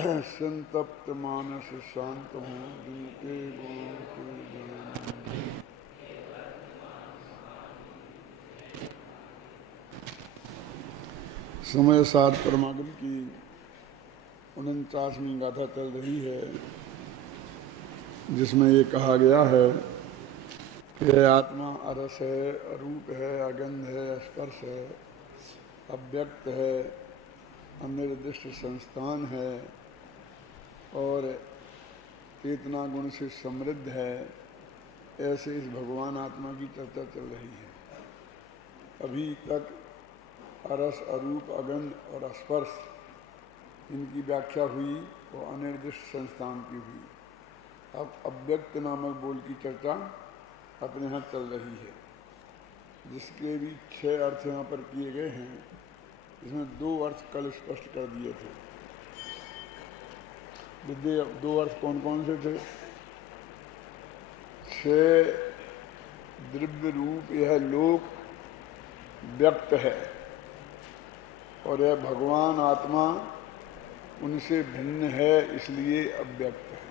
संतप्त मानस शांत हूँ जिनके गुण के जान। समय सार परमागम की 49वीं गाथा चल रही है, जिसमें ये कहा गया है कि आत्मा अरस है, अरूप है, अगंध है, स्पर्श है, अव्यक्त है, अनिर्दिष्ट संस्थान है और चेतना गुण से समृद्ध है। ऐसे इस भगवान आत्मा की चर्चा चल रही है। अभी तक अरस, अरूप, अगंध और स्पर्श इनकी व्याख्या हुई और अनिर्दिष्ट संस्थान की हुई। अब अव्यक्त नामक बोल की चर्चा अपने यहाँ चल रही है, जिसके भी 6 अर्थ यहाँ पर किए गए हैं। इसमें 2 अर्थ कल स्पष्ट कर दिए थे। विद्य 2 अर्थ कौन कौन से थे? 6 द्रव्य रूप यह लोक व्यक्त है और यह भगवान आत्मा उनसे भिन्न है, इसलिए अव्यक्त है।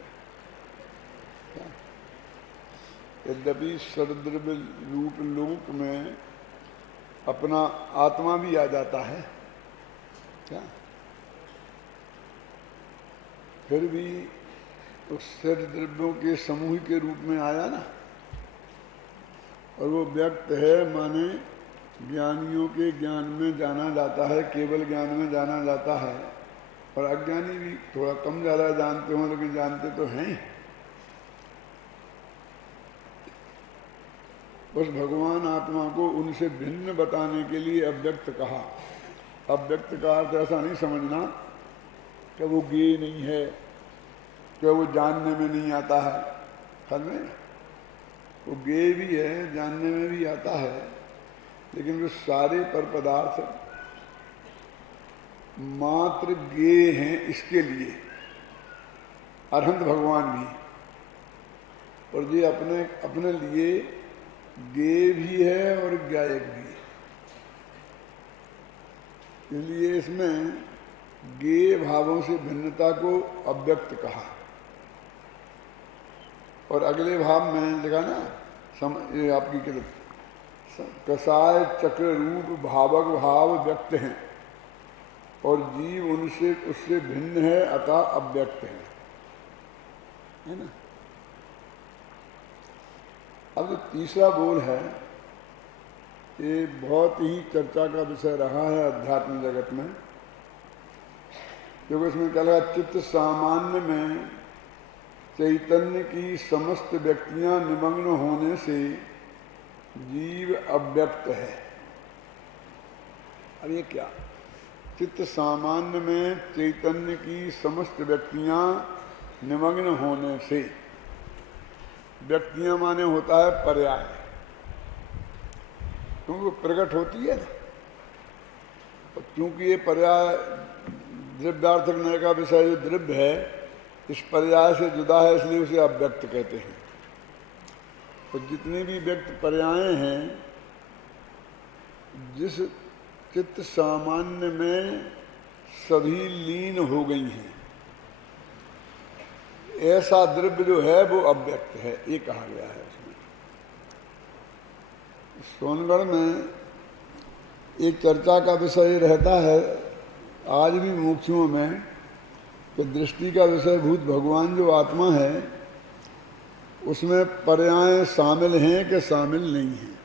यद्यपि सद्द्रव्य रूप लोक में अपना आत्मा भी आ जाता है, क्या फिर भी उस सद्द्रव्यों के समूह के रूप में आया ना। और वो व्यक्त है माने ज्ञानियों के ज्ञान में जाना जाता है, केवल ज्ञान में जाना जाता है। और अज्ञानी भी थोड़ा कम ज़्यादा जानते हों, लेकिन जानते तो हैं। बस भगवान आत्मा को उनसे भिन्न बताने के लिए अव्यक्त कहा। अव्यक्त का अर्थ ऐसा नहीं समझना कि वो ज्ञेय नहीं है, कि वो जानने में नहीं आता है। समझे? वो ज्ञेय भी है, जानने में भी आता है, लेकिन वो सारे पर पदार्थ मात्र ज्ञेय हैं इसके लिए। अरहंत भगवान भी, और ये अपने अपने लिए ज्ञेय भी है और ज्ञायक भी है। इसलिए इसमें ज्ञेय भावों से भिन्नता को अव्यक्त कहा। और अगले भाव में लिखा ना, ये आपकी कसाय चक्र रूप भावक भाव व्यक्त हैं और जीव उनसे उससे भिन्न है, अतः अव्यक्त है ना। अब जो तीसरा बोल है, ये बहुत ही चर्चा का विषय रहा है अध्यात्म जगत में, क्योंकि इसमें क्या लगा, चित्त सामान्य में चैतन्य की समस्त व्यक्तियां निमग्न होने से जीव अव्यक्त है। अब ये क्या? चित्त सामान्य में चैतन्य की समस्त व्यक्तियां निमग्न होने से, व्यक्तियां माने होता है पर्याय, क्योंकि प्रकट होती है ना। और क्योंकि ये पर्याय द्रव्यार्थक नय का विषय जो द्रव्य है, इस पर्याय से जुदा है, इसलिए उसे अव्यक्त कहते हैं। तो जितने भी व्यक्त पर्याय हैं, जिस चित्त सामान्य में सभी लीन हो गई हैं, ऐसा द्रव्य जो है वो अव्यक्त है, ये कहा गया है उसमें। सोनगढ़ में एक चर्चा का विषय रहता है आज भी मुमुक्षुओं में, कि दृष्टि का विषय भूत भगवान जो आत्मा है, उसमें पर्याय शामिल हैं कि शामिल नहीं हैं।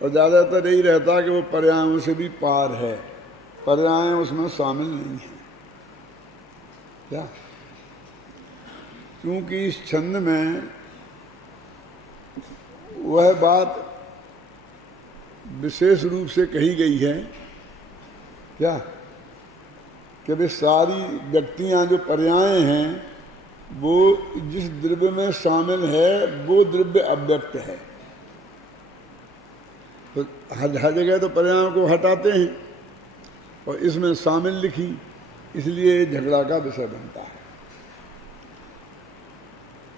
और ज़्यादातर यही रहता कि वो पर्यायों से भी पार है, पर्याय उसमें शामिल नहीं है। क्या? क्योंकि इस छंद में वह बात विशेष रूप से कही गई है, क्या, कि वे सारी व्यक्तियां जो पर्याय हैं, वो जिस द्रव्य में शामिल है वो द्रव्य अव्यक्त है। तो हर जगह तो पर्यायों को हटाते हैं और इसमें शामिल लिखी, इसलिए झगड़ा का विषय बनता है।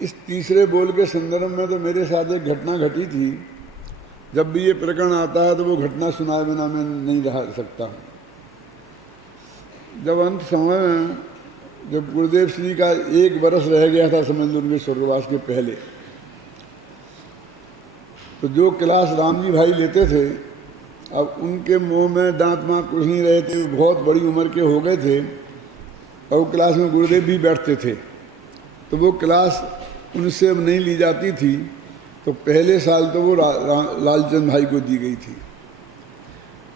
इस तीसरे बोल के संदर्भ में तो मेरे साथ एक घटना घटी थी। जब भी ये प्रकरण आता है तो वो घटना सुनाए बिना मैं नहीं रह सकता हूँ। जब अंत समय में जब गुरुदेव श्री का 1 बरस रह गया था, समझ लो उनके स्वर्गवास के पहले, तो जो क्लास राम जी भाई लेते थे, अब उनके मुंह में दांत मांत कुछ नहीं रहे थे, बहुत बड़ी उम्र के हो गए थे, और वो क्लास में गुरुदेव भी बैठते थे, तो वो क्लास उनसे अब नहीं ली जाती थी। तो पहले साल तो वो लालचंद भाई को दी गई थी,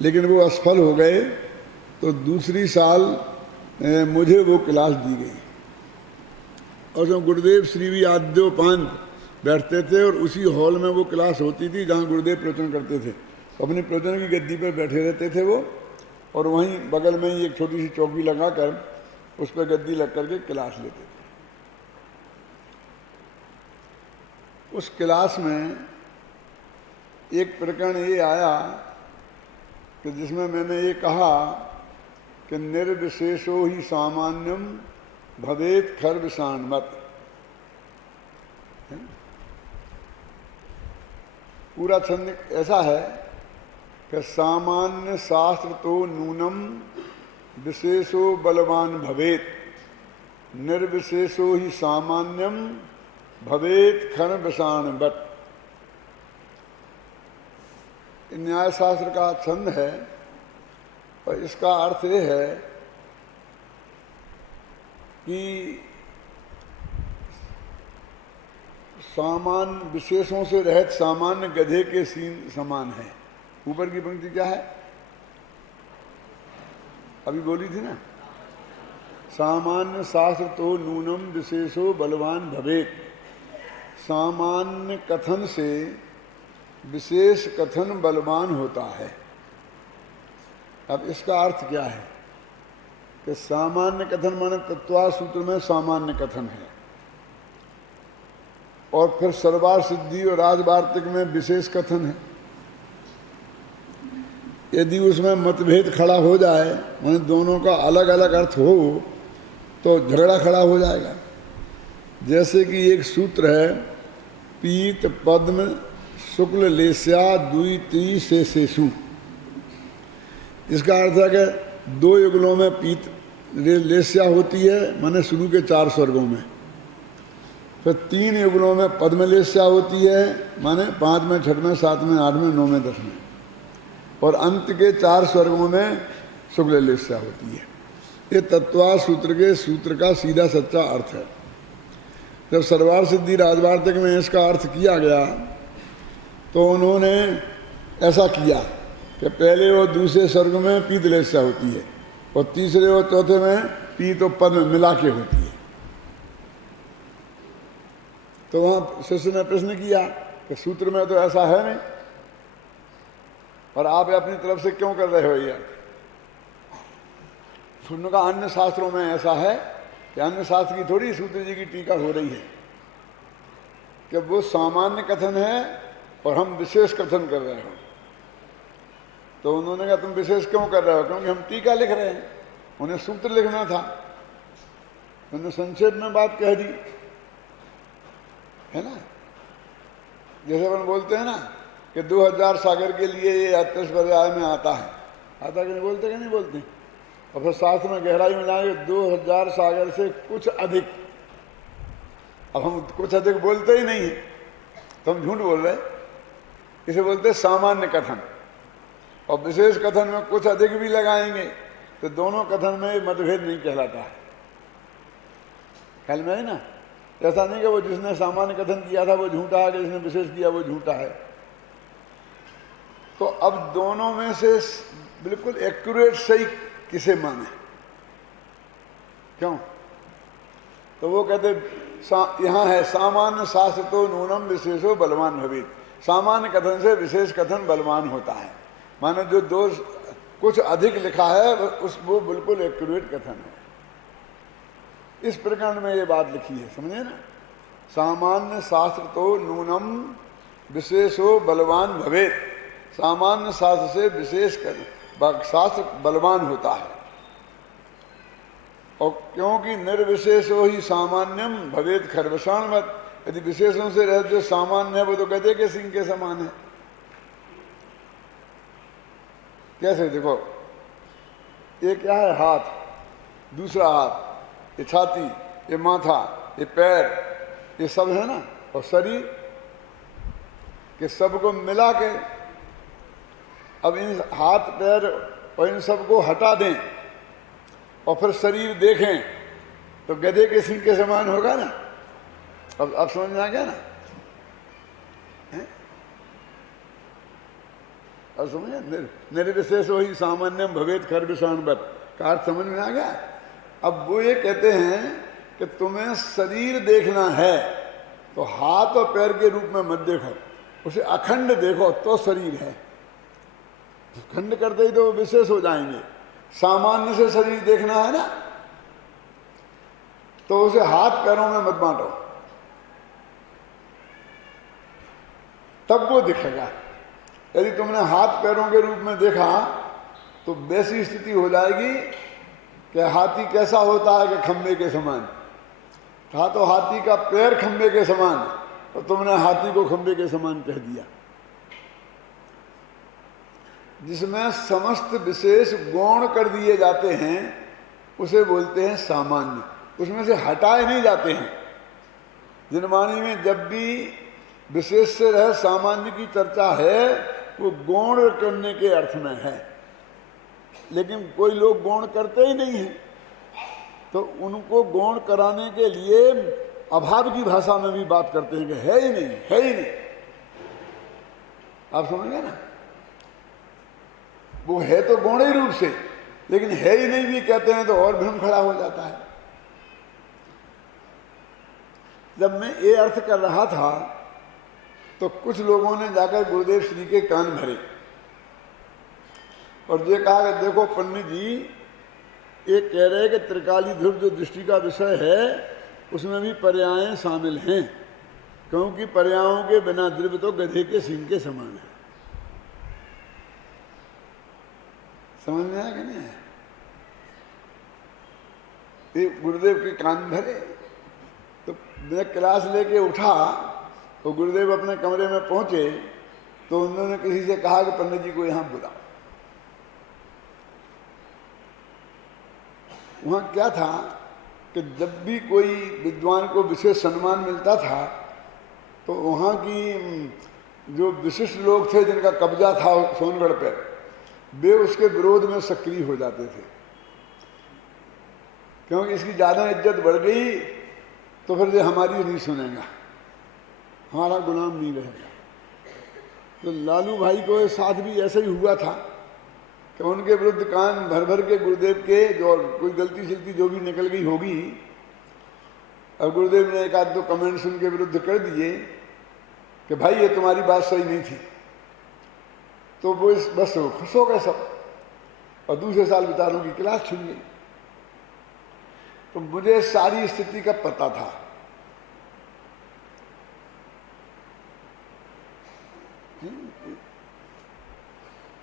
लेकिन वो असफल हो गए, तो दूसरी साल मुझे वो क्लास दी गई। और जो गुरुदेव श्री भी आद्योपांत बैठते थे, और उसी हॉल में वो क्लास होती थी जहाँ गुरुदेव प्रवचन करते थे। अपने प्रवचन की गद्दी पर बैठे रहते थे वो, और वहीं बगल में ही एक छोटी सी चौकी लगाकर उस पर गद्दी लग करके क्लास लेते थे। उस क्लास में एक प्रकरण ये आया कि जिसमें मैंने ये कहा कि निर्विशेषो ही सामान्यम भवेत खर्वसान्मत। पूरा छंद ऐसा है कि सामान्य शास्त्र तो नूनम विशेषो बलवान भवेत, निर्विशेषो ही सामान्यम भवेत खर्वसान्मत। न्याय शास्त्र का छंद है, और इसका अर्थ ये है कि सामान्य विशेषों से रहित सामान्य गधे के सीन समान है। ऊपर की पंक्ति क्या है, अभी बोली थी ना, सामान्य शास्त्र तो नूनम विशेषो बलवान भवेत। सामान्य कथन से विशेष कथन बलवान होता है। अब इसका अर्थ क्या है कि सामान्य कथन माने तत्वा सूत्र में सामान्य कथन है, और फिर सर्वार सिद्धि और राजवार्तिक में विशेष कथन है। यदि उसमें मतभेद खड़ा हो जाए, माने दोनों का अलग अलग अर्थ हो, तो झगड़ा खड़ा हो जाएगा। जैसे कि एक सूत्र है, पीत पद्म शुक्ल लेस्या द्विती से शेषु। इसका अर्थ है कि 2 युगलों में पीत लेस्या होती है, माने शुरू के 4 स्वर्गों में। फिर 3 युगलों में पद्म लेस्या होती है, माने 5 में, 6 में, 7 में, 8 में, 9 में, 10 में। और अंत के 4 स्वर्गों में शुक्ल लेस्या होती है। ये तत्वा सूत्र के सूत्र का सीधा सच्चा अर्थ है। जब सर्वार सिद्धि राजवार्तिक में इसका अर्थ किया गया, तो उन्होंने ऐसा किया कि पहले और दूसरे स्वर्ग में पीत लेस्या होती है, और तीसरे और चौथे में पीत और पद्म मिला के होती है। तो वहाँ शिष्य ने प्रश्न किया कि सूत्र में तो ऐसा है नहीं, और आप अपनी तरफ से क्यों कर रहे हो यार? सुनने का अन्य शास्त्रों में ऐसा है कि अन्य शास्त्र की थोड़ी सूत्र जी की टीका हो रही है, कि वो सामान्य कथन है और हम विशेष कथन कर रहे हो। तो उन्होंने कहा तुम विशेष क्यों कर रहे हो? क्योंकि हम टीका लिख रहे हैं, उन्हें सूत्र लिखना था। उन्होंने संक्षेप में बात कह दी, है ना। जैसे अपन बोलते हैं ना कि 2000 सागर के लिए ये 38 पर्याय में आता है, आता कि नहीं बोलते, कि नहीं बोलते? और फिर शास्त्र में गहराई में जाएंगे 2000 सागर से कुछ अधिक। अब हम कुछ अधिक बोलते ही नहीं है, तो हम झूठ बोल रहे हैं। इसे बोलते सामान्य कथन, और विशेष कथन में कुछ अधिक भी लगाएंगे तो दोनों कथन में मतभेद नहीं कहलाता है। ख्याल में है ना। ऐसा नहीं कि वो जिसने सामान्य कथन किया था वो झूठा है, कि जिसने विशेष किया वो झूठा है। तो अब दोनों में से बिल्कुल एक्यूरेट सही किसे माने? क्यों? तो वो कहते यहाँ है सामान्य शास्त्र तो नूनम विशेषो बलवान भवेत। सामान्य कथन से विशेष कथन बलवान होता है, माने जो दो कुछ अधिक लिखा है वो बिल्कुल एक्यूरेट कथन है। इस प्रकरण में ये बात लिखी है, समझे ना। सामान्य शास्त्र तो नूनम विशेषो बलवान भवेत। सामान्य शास्त्र से विशेष शास्त्र बलवान होता है। और क्योंकि निर्विशेषो ही सामान्यम भवेत खर्वसान्मत। यदि विशेषों से रह जो सामान्य है वो तो गधे के सिंह के समान है। कैसे? देखो, ये क्या है? हाथ। दूसरा हाथ, ये छाती, ये माथा, ये पैर, ये सब है ना, और शरीर के सबको मिला के अब इन हाथ पैर और इन सबको हटा दें और फिर शरीर देखें तो गधे के सिंह के समान होगा ना। अब समझ में आ गया ना? अब समझे, निर्विशेष वही सामान्यम भवेत खरविषाणवत का अर्थ समझ में आ गया। अब वो ये कहते हैं कि तुम्हें शरीर देखना है तो हाथ और पैर के रूप में मत देखो, उसे अखंड देखो तो शरीर है। खंड करते ही तो विशेष हो जाएंगे। सामान्य से शरीर देखना है ना, तो उसे हाथ पैरों में मत बांटो, तब वो दिखेगा। यदि तुमने हाथ पैरों के रूप में देखा तो वैसी स्थिति हो जाएगी कि हाथी कैसा होता है कि खंबे के समान था, तो हाथी का पैर खंबे के समान, तो तुमने हाथी को खंबे के समान कह दिया। जिसमें समस्त विशेष गौण कर दिए जाते हैं उसे बोलते हैं सामान्य, उसमें से हटाए नहीं जाते हैं। जिनवाणी में जब भी विशेष से रह सामान्य की चर्चा है वो गौण करने के अर्थ में है, लेकिन कोई लोग गौण करते ही नहीं हैं, तो उनको गौण कराने के लिए अभाव की भाषा में भी बात करते हैं कि है ही नहीं, है ही नहीं। आप समझ गए ना? वो है तो गौण ही रूप से, लेकिन है ही नहीं भी कहते हैं तो और भ्रम खड़ा हो जाता है। जब मैं ये अर्थ कर रहा था तो कुछ लोगों ने जाकर गुरुदेव श्री के कान भरे और ये कहा कि देखो पंडित जी, ये कह रहे कि त्रिकाली ध्रुव जो दृष्टि का विषय है उसमें भी पर्याय शामिल हैं, क्योंकि पर्यायों के बिना द्रव्य तो गधे के सींग के समान है। समझ में आया कि नहीं? ये गुरुदेव के कान भरे तो मैं क्लास लेके उठा तो गुरुदेव अपने कमरे में पहुंचे तो उन्होंने किसी से कहा कि पंडित जी को यहां बुलाओ। वहां क्या था कि जब भी कोई विद्वान को विशेष सम्मान मिलता था तो वहां की जो विशिष्ट लोग थे जिनका कब्जा था सोनगढ़ पर, वे उसके विरोध में सक्रिय हो जाते थे, क्योंकि इसकी ज़्यादा इज्जत बढ़ गई तो फिर ये हमारी नहीं सुनेगा, हमारा गुलाम नहीं रहेगा। तो लालू भाई को साथ भी ऐसा ही हुआ था कि उनके विरुद्ध कान भर भर के गुरुदेव के जो कोई गलती शलती जो भी निकल गई होगी, और गुरुदेव ने एक आध दो कमेंट्स उनके विरुद्ध कर दिए कि भाई ये तुम्हारी बात सही नहीं थी, तो वो बस खुश हो गए सब, और दूसरे साल बेचारों की क्लास छूट गई। तो मुझे सारी स्थिति का पता था।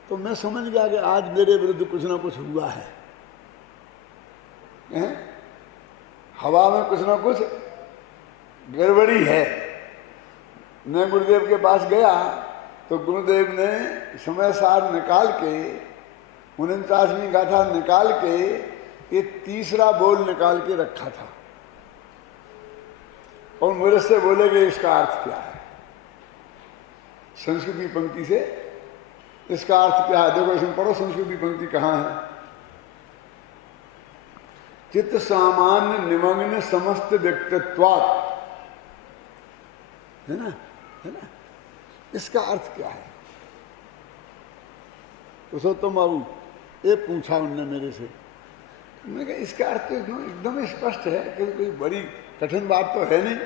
तो मैं समझ गया कि आज मेरे विरुद्ध कुछ ना कुछ हुआ है, हवा में कुछ ना कुछ गड़बड़ी है। मैं गुरुदेव के पास गया तो गुरुदेव ने समय सार निकाल के 49वीं गाथा निकाल के ये तीसरा बोल निकाल के रखा था और मेरे से बोले कि इसका अर्थ क्या है। संस्कृत की पंक्ति से इसका अर्थ क्या है, देखो इसमें पढ़ो संस्कृत की पंक्ति कहाँ है। चित्त सामान्य निमग्न समस्त व्यक्तित्वात्, है ना, है ना, इसका अर्थ क्या है। पुरुषोत्तम बाबू ये पूछा उनने मेरे से, मैंने कहा इसका अर्थ तो एकदम स्पष्ट है कि कोई बड़ी कठिन बात तो है नहीं,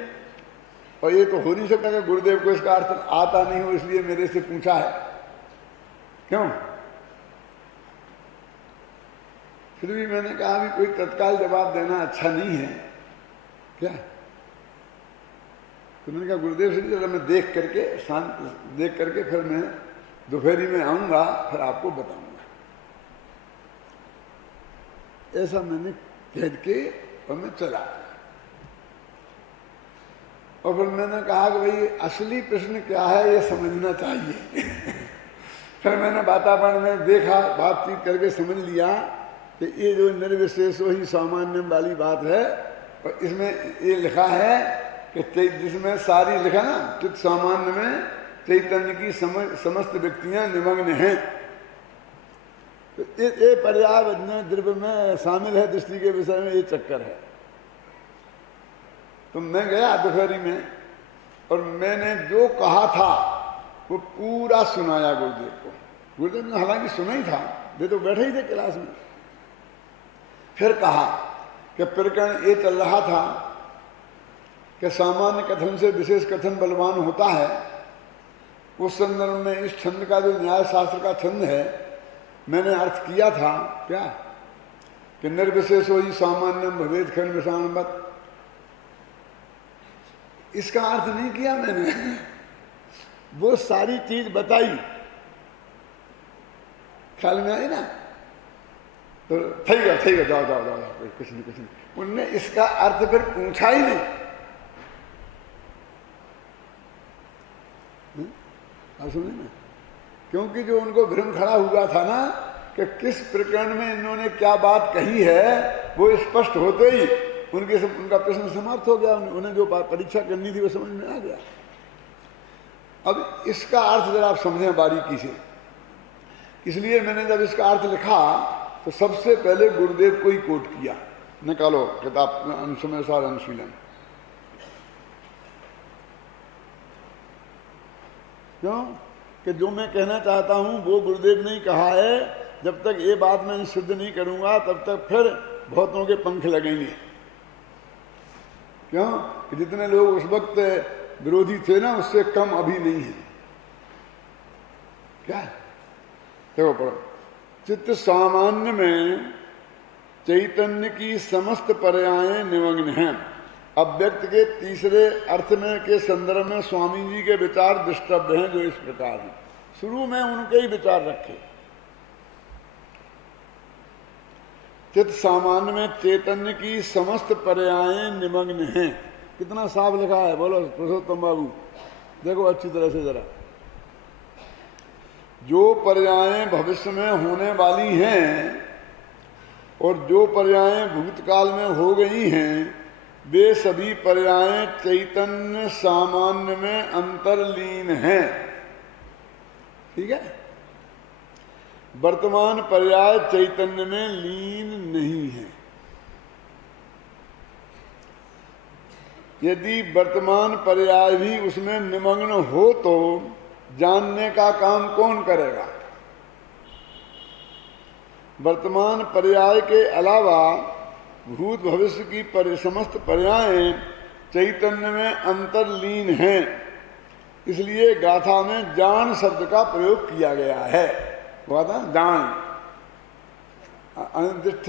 और ये तो हो नहीं सकता कि गुरुदेव को इसका अर्थ आता नहीं हो इसलिए मेरे से पूछा है। क्यों? फिर भी मैंने कहा अभी कोई तत्काल जवाब देना अच्छा नहीं है क्या। तो मैंने कहा गुरुदेव से जरा मैं देख करके शांत देख करके फिर मैं दोपहरी में आऊँगा, फिर आपको बताऊँगा। ऐसा मैंने कह के और मैं चला आया। और फिर मैंने कहा कि भाई असली प्रश्न क्या है ये समझना चाहिए। फिर मैंने वातावरण में देखा, बातचीत करके समझ लिया कि ये जो निर्विशेषो ही सामान्य वाली बात है, और इसमें ये लिखा है कि जिसमें सारी लिखा ना, चित्त सामान्य में चैतन्य की समस्त व्यक्तियां निमग्न हैं। तो ये पर्याय द्रव्य में शामिल है दृष्टि के विषय में, ये चक्कर है। तो मैं गया दोपहरी में और मैंने जो कहा था वो पूरा सुनाया गुरुदेव को। गुरुदेव ने हालांकि सुना ही था, वे तो बैठे ही थे क्लास में। फिर कहा कि प्रकरण ये चल रहा था कि सामान्य कथन से विशेष कथन बलवान होता है। उस संदर्भ में इस छंद का जो न्याय शास्त्र का छंद है, मैंने अर्थ किया था क्या कि निर्विशेषो ही सामान्यम भवेद खंड विषाणवत्। इसका अर्थ नहीं किया मैंने, वो सारी चीज बताई, ख्याल में आई ना। तो ठीक है जाओ कुछ नहीं। उनने इसका अर्थ फिर पूछा ही नहीं। आप सुने ना, क्योंकि जो उनको भ्रम खड़ा हुआ था ना कि किस प्रकरण में इन्होंने क्या बात कही है, वो स्पष्ट होते ही उनका प्रश्न समाप्त हो गया। उन्हें जो परीक्षा करनी थी वो समझ में आ गया। अब इसका अर्थ जरा आप समझें बारीकी से। इसलिए मैंने जब इसका अर्थ लिखा तो सबसे पहले गुरुदेव को ही कोट किया। निकालो किताब अनुसमयसार अनुशीलन। क्यों कि जो मैं कहना चाहता हूं वो गुरुदेव ने ही कहा है। जब तक ये बात मैं सिद्ध नहीं करूंगा तब तक फिर बहुतों के पंख लगेंगे। क्यों कि जितने लोग उस वक्त विरोधी थे ना, उससे कम अभी नहीं है। क्या देखो पढ़ो, चित्त सामान्य में चैतन्य की समस्त पर्यायें निमग्न हैं। अव्यक्त के तीसरे अर्थ में के संदर्भ में स्वामी जी के विचार दृष्टव्य हैं, जो इस प्रकार हैं। शुरू में उनके ही विचार रखे। चित्त सामान्य में चैतन्य की समस्त पर्यायें निमग्न हैं। कितना साफ लिखा है, बोलो पुरुषोत्तम बाबू, देखो अच्छी तरह से जरा। जो पर्यायें भविष्य में होने वाली हैं और जो पर्यायें भूतकाल में हो गई हैं, वे सभी पर्यायें चैतन्य सामान्य में अंतर्लीन हैं। ठीक है, वर्तमान पर्याय चैतन्य में लीन नहीं है। यदि वर्तमान पर्याय भी उसमें निमग्न हो तो जानने का काम कौन करेगा? वर्तमान पर्याय के अलावा भूत भविष्य की समस्त पर्यायें चैतन्य में अंतर्लीन हैं। इसलिए गाथा में जान शब्द का प्रयोग किया गया है। हुआ था जान, अनिर्दिष्ट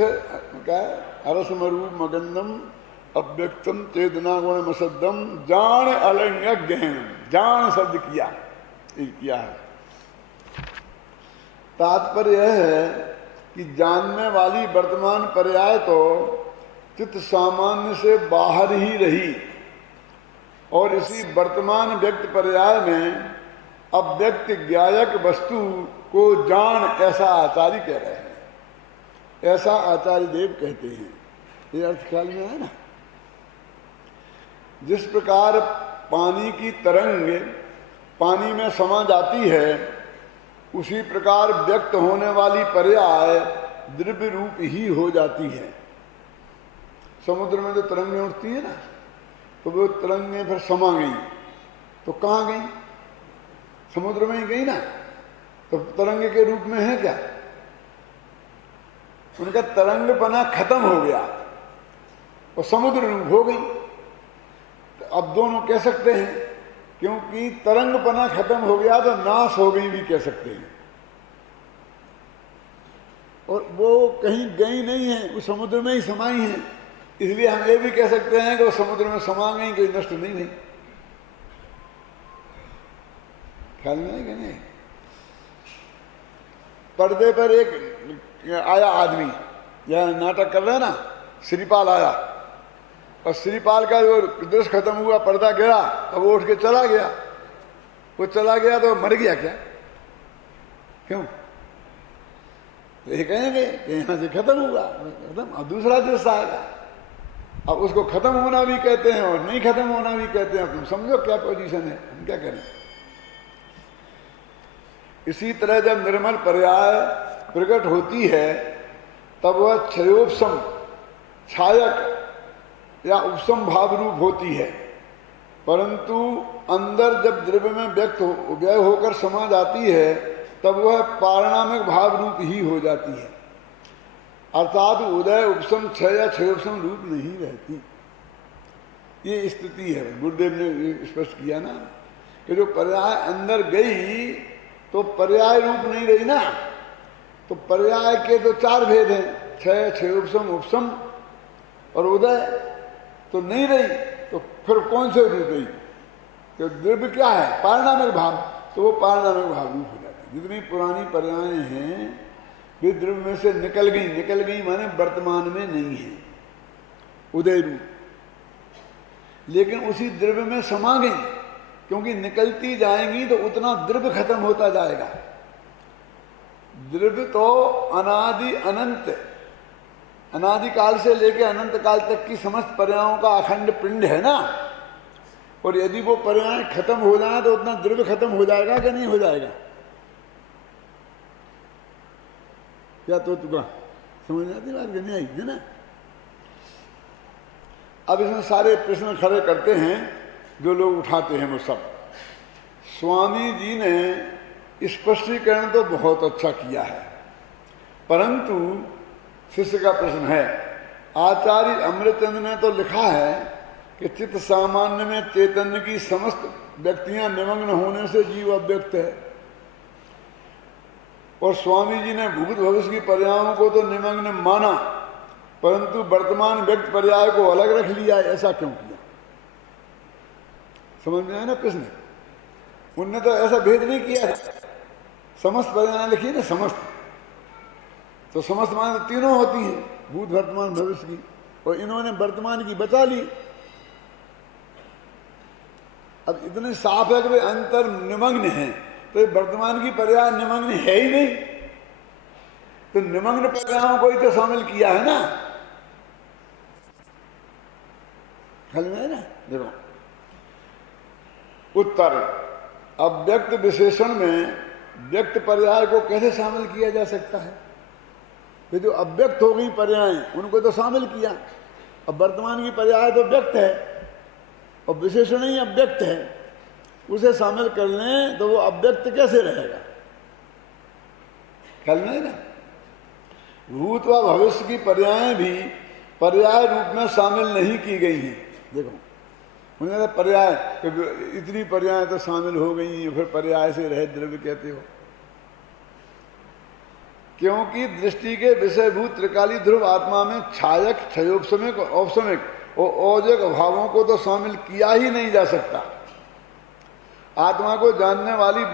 क्या है, अरसमरूप मगंदम अव्यक्तम चेतना गुण मसद्दम जान अलंग गहन। जान शब्द किया है। तात्पर्य यह है कि जानने वाली वर्तमान पर्याय तो चित्त सामान्य से बाहर ही रही, और इसी वर्तमान व्यक्त पर्याय में अव्यक्त ज्ञायक वस्तु को जान, ऐसा आचार्य कह रहे हैं, ऐसा आचार्य देव कहते हैं। ये अर्थ ख्याल में है ना। जिस प्रकार पानी की तरंग पानी में समा जाती है, उसी प्रकार व्यक्त होने वाली पर्याय द्रव्य रूप ही हो जाती है। समुद्र में जो तरंगें उठती है ना, तो वो तरंगें फिर समा गई, तो कहाँ गई? समुद्र में ही गई ना। तो तरंग के रूप में है क्या? उनका तरंगपना खत्म हो गया और समुद्र रूप हो गई। तो अब दोनों कह सकते हैं, क्योंकि तरंगपना खत्म हो गया तो नाश हो गई भी कह सकते हैं। और वो कहीं गई नहीं है, वो समुद्र में ही समाई है। इसलिए हम ये भी कह सकते हैं कि वो समुद्र में समा गई, कोई नष्ट नहीं हुई। ख्याल में है कि नहीं? पर्दे पर एक आया आदमी, यह नाटक कर रहे हैं ना, श्रीपाल आया, और श्रीपाल का जो दृश्य खत्म हुआ, पर्दा गिरा, अब वो उठ के चला गया। वो चला गया तो मर गया क्या? क्यों? तो ये कहेंगे कि यहाँ से खत्म हुआ, खत्म, अब दूसरा देश आएगा। अब उसको खत्म होना भी कहते हैं और नहीं खत्म होना भी कहते हैं। अब तुम समझो क्या पोजीशन है, हम क्या करें। इसी तरह जब निर्मल पर्याय प्रकट होती है तब वह क्षयोपशम, छायक या उपशम भाव रूप होती है, परंतु अंदर जब द्रव्य में व्यय होकर समा जाती है तब वह पारिणामिक भाव रूप ही हो जाती है, अर्थात उदय उपशम क्षय या क्षयोपशम रूप नहीं रहती। ये स्थिति है। गुरुदेव ने स्पष्ट किया ना कि जो पर्याय अंदर गई तो पर्याय रूप नहीं रही ना। तो पर्याय के तो चार भेद हैं, क्षय, क्षयोपशम, उपशम और उदय, तो नहीं रही। तो फिर कौन से रूप रही? तो द्रव्य क्या है? पारिणामिक भाव, तो वो पारिणामिक भाव रूप हो जाता है। जितनी पुरानी पर्याय हैं वे द्रव्य में से निकल गई माने वर्तमान में नहीं है, उदय रूप, लेकिन उसी द्रव्य में समा गई, क्योंकि निकलती जाएंगी तो उतना द्रव्य खत्म होता जाएगा। द्रव्य तो अनादि अनंत, अनादिकाल से लेकर अनंत काल तक की समस्त पर्यायों का अखंड पिंड है ना। और यदि वो पर्याय खत्म हो जाए तो उतना द्रव्य खत्म हो जाएगा कि नहीं हो जाएगा? क्या तो तुका समझ में आती बात? नहीं आई है ना। अब इसमें सारे प्रश्न खड़े करते हैं जो लोग उठाते हैं वो सब। स्वामी जी ने स्पष्टीकरण तो बहुत अच्छा किया है, परंतु शिष्य का प्रश्न है। आचार्य अमृतचंद्र ने तो लिखा है कि चित्त सामान्य में चैतन्य की समस्त व्यक्तियां निमग्न होने से जीव अव्यक्त है, और स्वामी जी ने भूत भविष्य की पर्यायों को तो निमग्न माना, परंतु वर्तमान व्यक्त पर्याय को अलग रख लिया। ऐसा क्यों किया? समझ में आया ना प्रश्न? उनने तो ऐसा भेद नहीं किया। समस्त पर्याय लिखी ना, समस्त, तो समस्त माने तो तीनों होती हैं, भूत वर्तमान भविष्य की, और इन्होंने वर्तमान की बचा ली। अब इतने साफ है कि वे अंतर निमग्न हैं, तो वर्तमान की पर्याय निमग्न है ही नहीं, तो निमग्न पर्यायों को ही तो शामिल किया है ना। हल में है ना। देखो उत्तर, अव्यक्त विशेषण में व्यक्त पर्याय को कैसे शामिल किया जा सकता है? ये जो अव्यक्त हो गई पर्याय उनको तो शामिल किया। अब वर्तमान की पर्याय तो व्यक्त है और विशेषण ही अव्यक्त है, उसे शामिल कर लें तो वो अव्यक्त कैसे रहेगा? ख्याल में है ना। भूत व भविष्य की पर्याय भी पर्याय रूप में शामिल नहीं की गई हैं। देखो उन्होंने पर्याय, इतनी पर्याय तो शामिल हो गई, फिर पर्याय से रहे द्रव्य कहते हो, क्योंकि दृष्टि के विषयभूत त्रिकाली ध्रुव आत्मा में छायक, क्षयोपशमिक, औपशमिक और औजक भावों को तो शामिल किया ही नहीं जा सकता। आत्मा को जानने वाली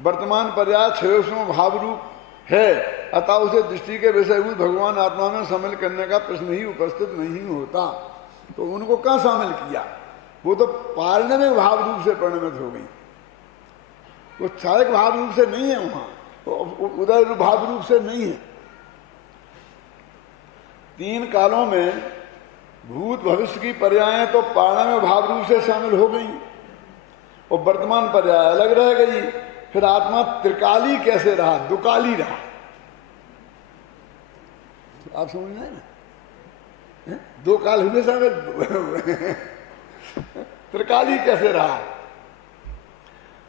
वर्तमान पर्याय क्षयोपशम भाव रूप है, अतः उसे दृष्टि के विषयभूत भगवान आत्मा में शामिल करने का प्रश्न ही उपस्थित नहीं होता। तो उनको कहाँ शामिल किया? वो तो पारिणामिक भाव रूप से परिणमित हो गई, वो छायक भाव रूप से नहीं है, वहां उदय भाव रूप से नहीं है। तीन कालों में भूत भविष्य की पर्याय तो पारिणामिक भाव रूप से शामिल हो गई और वर्तमान पर्याय अलग रह गई। फिर आत्मा त्रिकाली कैसे रहा? दुकाली रहा। आप समझ में आए ना? दो काल हमेशा में त्रिकाली कैसे रहा?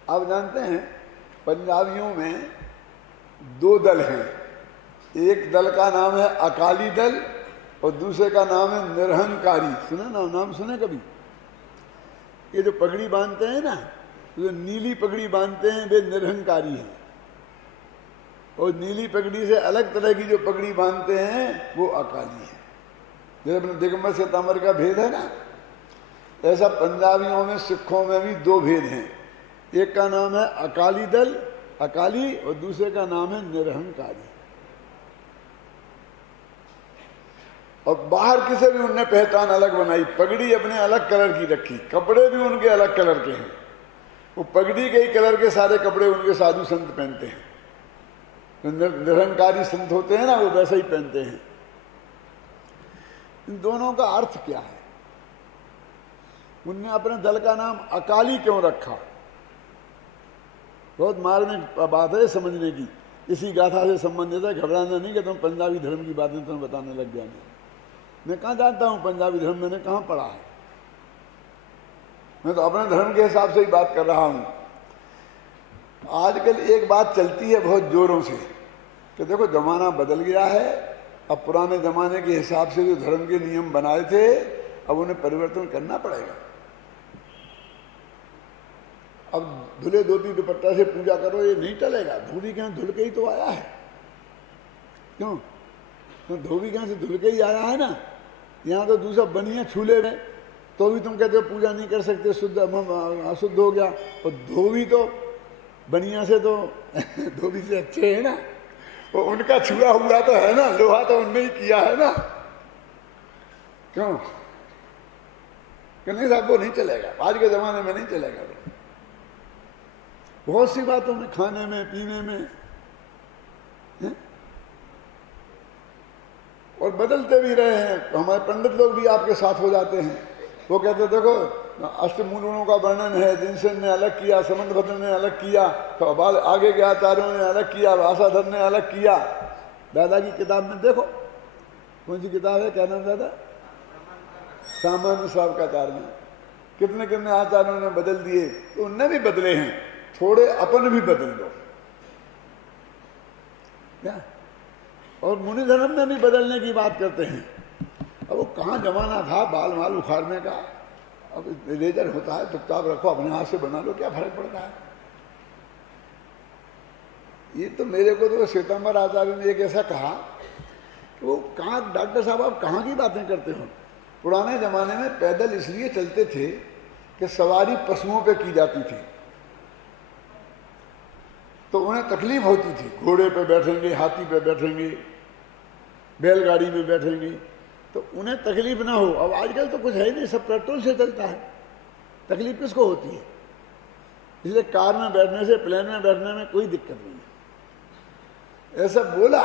आप जानते हैं पंजाबियों में दो दल हैं, एक दल का नाम है अकाली दल और दूसरे का नाम है निरहंकारी। सुने ना, नाम सुने कभी? ये जो पगड़ी बांधते हैं ना, जो नीली पगड़ी बांधते हैं वे निरहंकारी हैं, और नीली पगड़ी से अलग तरह की जो पगड़ी बांधते हैं वो अकाली है। जैसे अपने दिगंबर सितंबर का भेद है ना, ऐसा पंजाबियों में, सिखों में भी दो भेद हैं। एक का नाम है अकाली दल, अकाली, और दूसरे का नाम है निरहंकारी। और बाहर किसे भी उनने पहचान अलग बनाई, पगड़ी अपने अलग कलर की रखी, कपड़े भी उनके अलग कलर के हैं। वो पगड़ी के ही कलर के सारे कपड़े उनके साधु संत पहनते हैं। जो निरंकारी संत होते हैं ना, वो वैसा ही पहनते हैं। इन दोनों का अर्थ क्या है? उनने अपने दल का नाम अकाली क्यों रखा? बहुत मार्मिक बात है समझने की। इसी गाथा से संबंधित है, घबराना नहीं कि तुम पंजाबी धर्म की बातें तुम्हें बताने लग गया। मैं कहाँ जानता हूँ पंजाबी धर्म, मैंने कहाँ पढ़ा है? मैं तो अपने धर्म के हिसाब से ही बात कर रहा हूँ। आजकल एक बात चलती है बहुत जोरों से कि देखो जमाना बदल गया है, अब पुराने जमाने के हिसाब से जो धर्म के नियम बनाए थे अब उन्हें परिवर्तन करना पड़ेगा। अब धुले धोती दुपट्टा से पूजा करो ये नहीं चलेगा। धोबी के यहाँ धुल के ही तो आया है। क्यों? तो धोबी के यहाँ से धुल के ही आया है ना। यहाँ तो दूसरा बनिया छूले में तो भी तुम कहते हो पूजा नहीं कर सकते, शुद्ध अशुद्ध हो गया। और धोबी तो बनिया से तो धोबी से अच्छे है ना, वो उनका छुआ हुआ तो है ना, लोहा तो उनने ही किया है ना। क्यों? कि नहीं साहब वो नहीं चलेगा, आज के जमाने में नहीं चलेगा। बहुत सी बातों में, खाने में पीने में है? और बदलते भी रहे हैं। हमारे पंडित लोग भी आपके साथ हो जाते हैं। वो कहते देखो अष्टमूलकों का वर्णन है, जिनसे ने अलग किया, समंतभद्र ने अलग किया, तो अब आगे के आचार्यों ने अलग किया, भाषाधर ने अलग किया। दादा की किताब में देखो, कौन सी किताब है, क्या नाम दादा? सामान्य साहब का आचार्य में कितने कितने आचार्यों ने बदल दिए, तो उनने भी बदले हैं। थोड़े अपन भी बदल दो क्या? और मुनि धर्म में भी बदलने की बात करते हैं। अब वो कहाँ जमाना था बाल माल उखाड़ने का। अब लेजर होता है, चुपचाप रखो, अपने हाथ से बना लो, क्या फर्क पड़ता है? ये तो मेरे को तो श्वेतांबर आचार्य ने एक ऐसा कहा कि वो कहाँ, डॉक्टर साहब आप कहाँ की बातें करते हो? पुराने जमाने में पैदल इसलिए चलते थे कि सवारी पशुओं पे की जाती थी, तो उन्हें तकलीफ होती थी। घोड़े पे बैठेंगे, हाथी पे बैठेंगे, बैलगाड़ी में बैठेंगे, तो उन्हें तकलीफ ना हो। अब आजकल तो कुछ है ही नहीं, सब पेट्रोल से चलता है, तकलीफ किसको होती है? इसलिए कार में बैठने से, प्लेन में बैठने में कोई दिक्कत नहीं है। ऐसा बोला।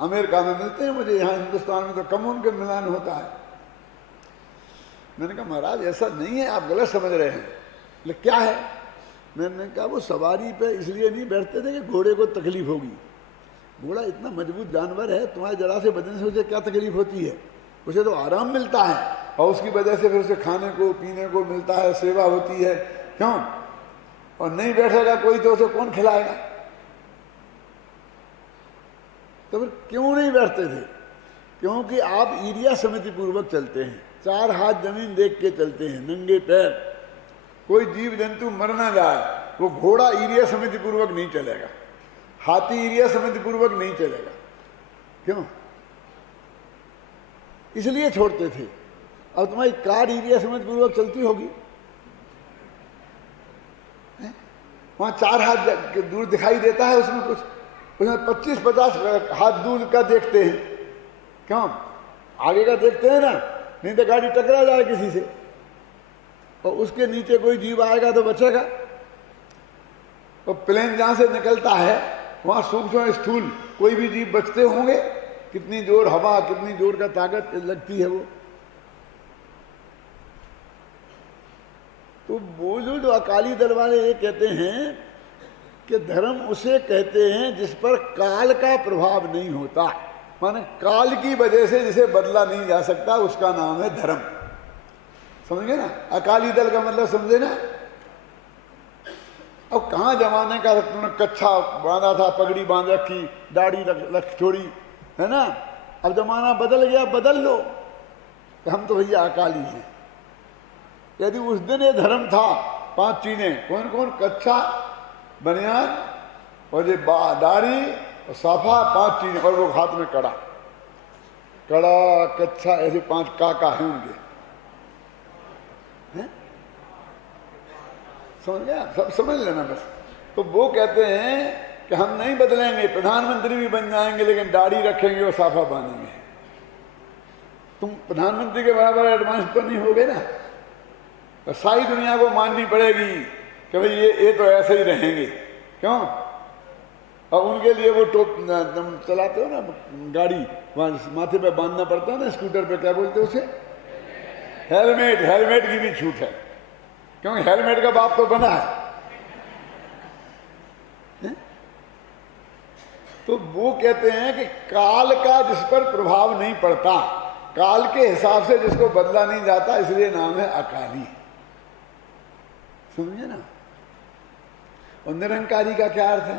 अमेरिका में मिलते हैं मुझे, यहाँ हिंदुस्तान में तो कम उनके मिलान होता है। मैंने कहा महाराज ऐसा नहीं है, आप गलत समझ रहे हैं। लेकिन क्या है? मैंने कहा वो सवारी पे इसलिए नहीं बैठते थे कि घोड़े को तकलीफ होगी। घोड़ा इतना मजबूत जानवर है, तुम्हारे जरा से बदन से उसे क्या तकलीफ होती है? उसे तो आराम मिलता है, और उसकी वजह से फिर उसे खाने को पीने को मिलता है, सेवा होती है। क्यों? और नहीं बैठेगा कोई तो उसे कौन खिलाएगा? तो फिर क्यों नहीं बैठते थे? क्योंकि आप ईर्ष्या समिति पूर्वक चलते हैं, 4 हाथ जमीन देख के चलते हैं, नंगे पैर, कोई जीव जंतु मर ना जाए। वो घोड़ा ईर्ष्या समिति पूर्वक नहीं चलेगा, हाथी ईर्ष्या समिति पूर्वक नहीं चलेगा। क्यों? इसलिए छोड़ते थे। अब तुम्हारी कार ईर्ष्या समिति पूर्वक चलती होगी, वहां 4 हाथ दूर दिखाई देता है, उसमें कुछ, उसमें 25-50 हाथ दूर का देखते हैं। क्यों? आगे का देखते हैं ना, नहीं तो गाड़ी टकरा जाए किसी से, और उसके नीचे कोई जीव आएगा तो बचेगा। और प्लेन जहां से निकलता है वहां सूक्ष्म स्थूल कोई भी जीव बचते होंगे? कितनी जोर हवा, कितनी जोर का ताकत लगती है वो। तो वो जो अकाली दल वाले ये कहते हैं कि धर्म उसे कहते हैं जिस पर काल का प्रभाव नहीं होता, माने काल की वजह से जिसे बदला नहीं जा सकता, उसका नाम है धर्म। समझे ना? अकाली दल का मतलब समझे ना? अब कहाँ जमाने का तुमने कच्छा बांधा था, पगड़ी बांध रखी, दाढ़ी रख छोड़ी, है ना? अब जमाना बदल गया, बदल लो। हम तो भैया अकाली हैं। यदि उस दिन ये धर्म था, 5 चीजें कौन कौन? कच्छा, बनियान और ये दाढ़ी और साफा, 5 चीजें, और वो हाथ में कड़ा, कच्छा, ऐसे 5 काका हैं उनके। समझ गया? सब समझ लेना बस। तो वो कहते हैं कि हम नहीं बदलेंगे, प्रधानमंत्री भी बन जाएंगे लेकिन दाढ़ी रखेंगे और साफा बांधेंगे। तुम प्रधानमंत्री के बराबर एडवांस तो नहीं होगे ना? तो सारी दुनिया को माननी पड़ेगी कि भाई ये तो ऐसे ही रहेंगे। क्यों? और उनके लिए वो टोप तुम चलाते हो ना गाड़ी, वहाँ माथे पे बांधना पड़ता है ना स्कूटर पे, क्या बोलते हो उसे, हेलमेट। हेलमेट की भी छूट है, क्योंकि हेलमेट का बाप तो बना है। तो वो कहते हैं कि काल का जिस पर प्रभाव नहीं पड़ता, काल के हिसाब से जिसको बदला नहीं जाता, इसलिए नाम है अकाली। समझे ना। और निरंकारी का क्या अर्थ है?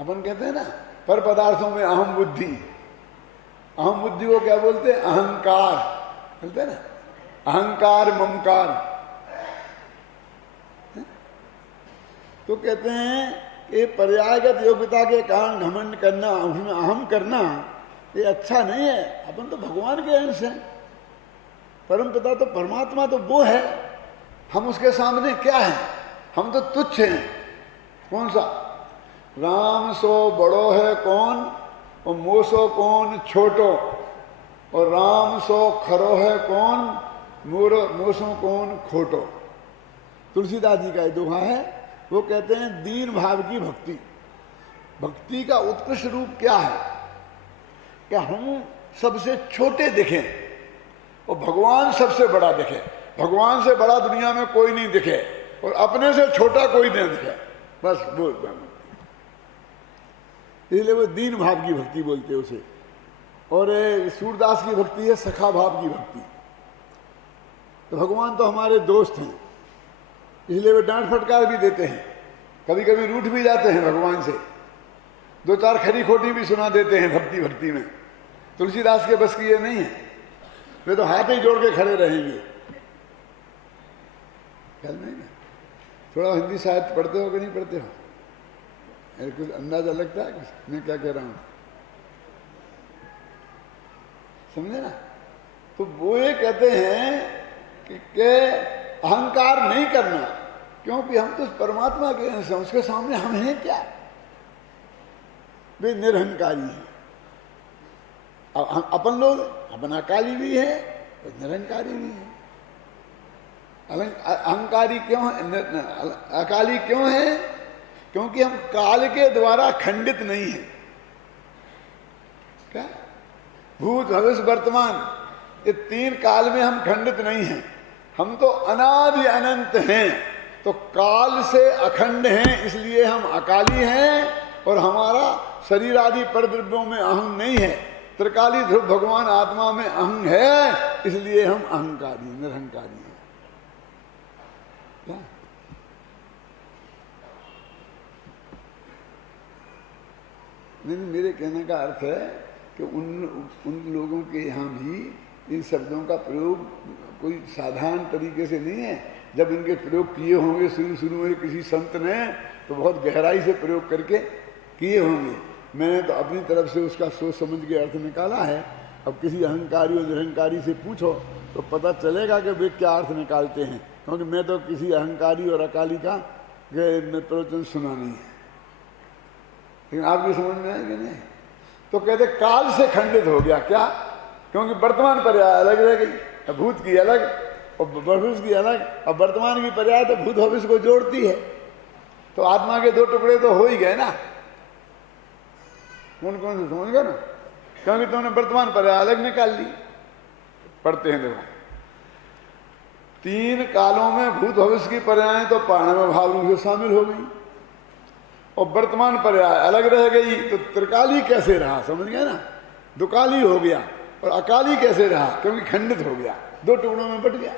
अपन कहते हैं ना पर पदार्थों में अहम बुद्धि, अहम बुद्धि को क्या बोलते हैं? अहंकार बोलते हैं ना, अहंकार ममकार। तो कहते हैं कि पर्यायगत योग्यता के कारण घमंड करना, उसमें अहम करना, ये अच्छा नहीं है। अपन तो भगवान के अंश हैं, परम पिता तो परमात्मा तो वो है, हम उसके सामने क्या है? हम तो तुच्छ हैं। कौन सा? राम सो बड़ो है कौन, और मोसो कौन छोटो, और राम सो खरो है कौन, मोसो कौन खोटो। तुलसीदास जी का ये दोहा है। वो कहते हैं दीन भाव की भक्ति, भक्ति का उत्कृष्ट रूप क्या है? कि हम सबसे छोटे दिखें और भगवान सबसे बड़ा दिखे। भगवान से बड़ा दुनिया में कोई नहीं दिखे और अपने से छोटा कोई नहीं दिखे, बस वो। इसलिए वो दीन भाव की भक्ति बोलते हैं उसे। और सूरदास की भक्ति है सखा भाव की भक्ति। तो भगवान तो हमारे दोस्त हैं, इसलिए वे डांट फटकार भी देते हैं, कभी कभी रूठ भी जाते हैं भगवान से, दो चार खरी खोटी भी सुना देते हैं भक्ति भक्ति में। तुलसीदास के बस की ये नहीं है, वे तो हाथ ही जोड़ के खड़े रहेंगे। ख्याल नहीं ना। थोड़ा हिंदी साहित्य पढ़ते हो कि नहीं पढ़ते हो? कुछ अंदाजा लगता है कुछ मैं क्या कह रहा हूं? समझे ना। तो वो ये कहते हैं कि अहंकार नहीं करना, क्योंकि हम तो परमात्मा के अंश हैं, उसके सामने हम हैं क्या? वे निरहंकारी हैं। अपन लोग अपन अकाली भी है और निरंकारी भी है। अहंकारी क्यों है, अकाली क्यों है? क्योंकि हम काल के द्वारा खंडित नहीं है। क्या? भूत भविष्य वर्तमान, ये तीन काल में हम खंडित नहीं हैं। हम तो अनादि अनंत हैं, तो काल से अखंड हैं, इसलिए हम अकाली हैं। और हमारा शरीर आदि परद्रव्यों में अहंग नहीं है। त्रिकाली ध्रुव भगवान आत्मा में अहंग है, इसलिए हम अहंकारी निरहंकारी हैं। क्या? नहीं, मेरे कहने का अर्थ है कि उन लोगों के यहाँ भी इन शब्दों का प्रयोग कोई साधारण तरीके से नहीं है। जब इनके प्रयोग किए होंगे शुरू में किसी संत ने, तो बहुत गहराई से प्रयोग करके किए होंगे। मैंने तो अपनी तरफ से उसका सोच समझ के अर्थ निकाला है। अब किसी अहंकारी और निरहंकारी से पूछो तो पता चलेगा कि वे क्या अर्थ निकालते हैं, क्योंकि मैं तो किसी अहंकारी और अकाली का प्रवचन सुना नहीं है। लेकिन आपकी समझ में आएगी नहीं। तो कहते काल से खंडित हो गया। क्या? क्योंकि वर्तमान पर्याय अलग रह गई, भूत की अलग और भविष्य की अलग, और वर्तमान की पर्याय तो भूत भविष्य को जोड़ती है। तो आत्मा के दो टुकड़े तो हो ही गए ना। कौन कौन से समझ गए ना? क्योंकि तुमने वर्तमान पर्याय अलग निकाल ली। पढ़ते हैं देखो, तीन कालों में भूत भविष्य की पर्याय तो पाणव भाव रूप से शामिल हो गई, और वर्तमान पर्याय अलग रह गई। तो त्रिकाली कैसे रहा? समझ गए ना। दुकाली हो गया। और अकाली कैसे रहा? क्योंकि खंडित हो गया, दो टुकड़ों में बट गया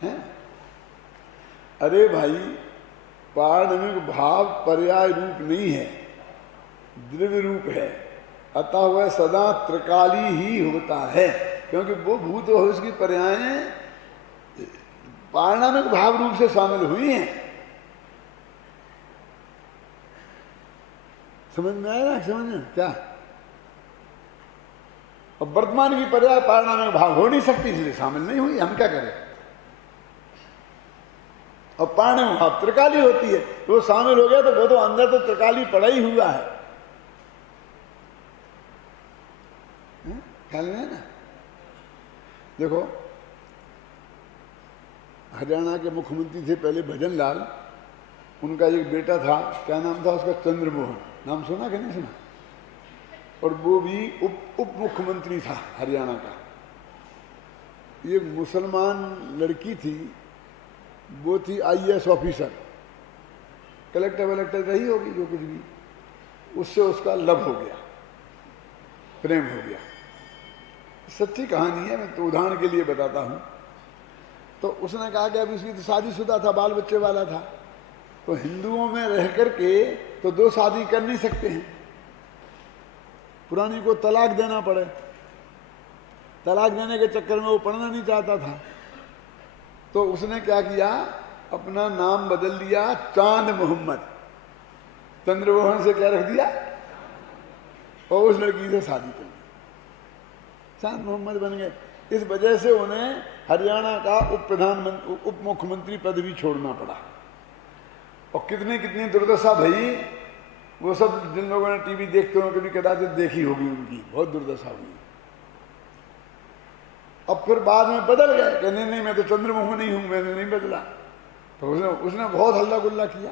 है? अरे भाई, पारणिक भाव पर्याय रूप नहीं है, द्रव्य रूप है। अतः वह सदा त्रिकाली ही होता है, क्योंकि वो भूत भविष्य की पर्यायें पारणिक भाव रूप से शामिल हुई हैं। समझ में आया ना? समझ में क्या? और वर्तमान की पर्याय पारणिक भाव हो नहीं सकती, इसलिए शामिल नहीं हुई। हम क्या करें? और पारणिक भाव त्रिकाली होती है, तो वो शामिल हो गया, तो वो तो अंदर तो त्रिकाली पड़ा ही हुआ है। ख्याल में है ना? देखो, हरियाणा के मुख्यमंत्री थे पहले भजन लाल, उनका एक बेटा था, क्या नाम था उसका, चंद्रमोहन, नाम सुना कि नहीं सुना? और वो भी उप मुख्यमंत्री था हरियाणा का। एक मुसलमान लड़की थी, वो थी IAS ऑफिसर, कलेक्टर वलेक्टर रही होगी जो कुछ भी, उससे उसका लव हो गया, प्रेम हो गया। सच्ची कहानी है, मैं तो उदाहरण के लिए बताता हूं। तो उसने कहा कि अभी उसकी तो शादीशुदा था, बाल बच्चे वाला था, तो हिंदुओं में रह करके तो 2 शादी कर नहीं सकते हैं, पुरानी को तलाक देना पड़े। तलाक देने के चक्कर में वो पढ़ना नहीं चाहता था, तो उसने क्या किया, अपना नाम बदल दिया चांद मोहम्मद, चंद्रमोहन से क्या रख दिया, और उस लड़की से शादी कर ली, चांद मोहम्मद बन गए। इस वजह से उन्हें हरियाणा का उप मुख्यमंत्री पद भी छोड़ना पड़ा। और कितनी कितनी दुर्दशा भई, वो सब जिन लोगों ने टीवी देखते हो कभी कदाचित देखी होगी, उनकी बहुत दुर्दशा हुई। अब फिर बाद में बदल गए कि नहीं नहीं मैं तो चंद्रमोहन ही हूं, मैंने नहीं बदला। तो उसने बहुत हल्ला गुल्ला किया।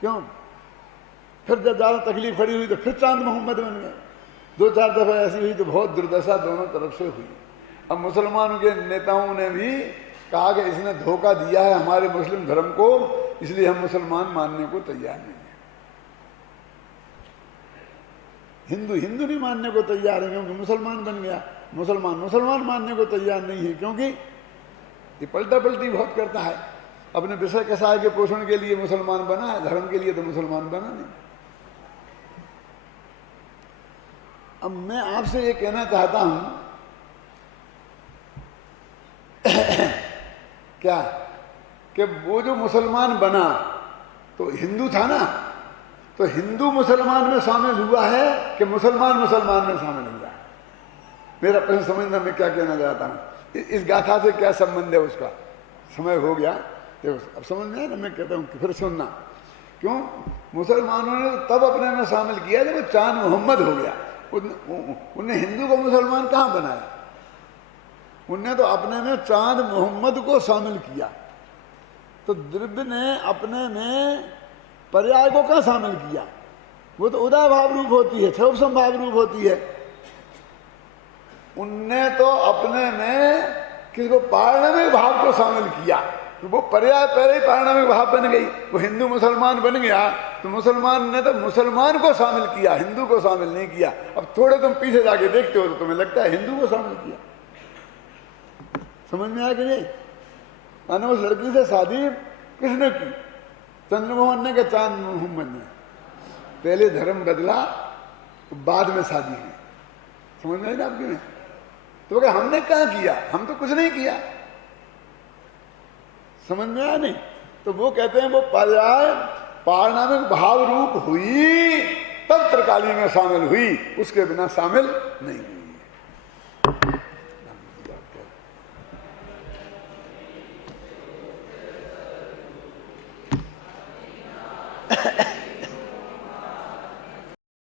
क्यों? फिर जब ज्यादा तकलीफ खड़ी हुई तो फिर चांद मोहम्मद बन गए। 2-4 दफा ऐसी हुई तो बहुत दुर्दशा दोनों तरफ से हुई। अब मुसलमानों के नेताओं ने भी कहा कि इसने धोखा दिया है हमारे मुस्लिम धर्म को, इसलिए हम मुसलमान मानने को तैयार नहीं है। हिंदू नहीं मानने को तैयार है क्योंकि मुसलमान बन गया, मुसलमान मानने को तैयार नहीं है क्योंकि ये पलटा पलटी बहुत करता है। अपने विषय कसाय के पोषण के लिए मुसलमान बना है, धर्म के लिए तो मुसलमान बना नहीं। अब मैं आपसे ये कहना चाहता हूं क्या कि वो जो मुसलमान बना तो हिंदू था ना, तो हिंदू मुसलमान में शामिल हुआ है कि मुसलमान में शामिल हुआ है? मेरा प्रश्न समझना, मैं क्या कहना चाहता हूं, इस गाथा से क्या संबंध है उसका? समय हो गया, देखो अब समझ में आया ना, मैं कहता हूं कि फिर सुनना। क्यों? मुसलमानों ने तब अपने में शामिल किया जब वो चांद मोहम्मद हो गया। उनने हिंदू को मुसलमान कहां बनाया? उनने तो अपने में चांद मोहम्मद को शामिल किया। तो द्रव्य ने अपने में पर्याय को कहां शामिल किया? वो तो उदय भाव रूप होती है, क्षोभ संभाव रूप होती है। उनने तो अपने में किसको, पारणमिक भाव को शामिल किया, तो वो पर्याय पहले ही पारणमिक भाव बन गई। वो हिंदू मुसलमान बन गया तो मुसलमान ने तो मुसलमान को शामिल किया, हिंदू को शामिल नहीं किया। अब थोड़े तुम पीछे जाके देखते हो तो तुम्हें लगता है हिंदू को शामिल किया। समझ में आया कि नहीं? मानो उस लड़की से शादी किसने की? चंद्रमोहन ने, कि चांद मोहम्मद ने? पहले धर्म बदला तो बाद में शादी की। समझ में आई ना आपकी में? तो क्या हमने क्या किया? हम तो कुछ नहीं किया। समझ में आया नहीं? तो वो कहते हैं वो पर्याय पारणमिक भाव रूप हुई तब त्रिकाली में शामिल हुई, उसके बिना शामिल नहीं हुई।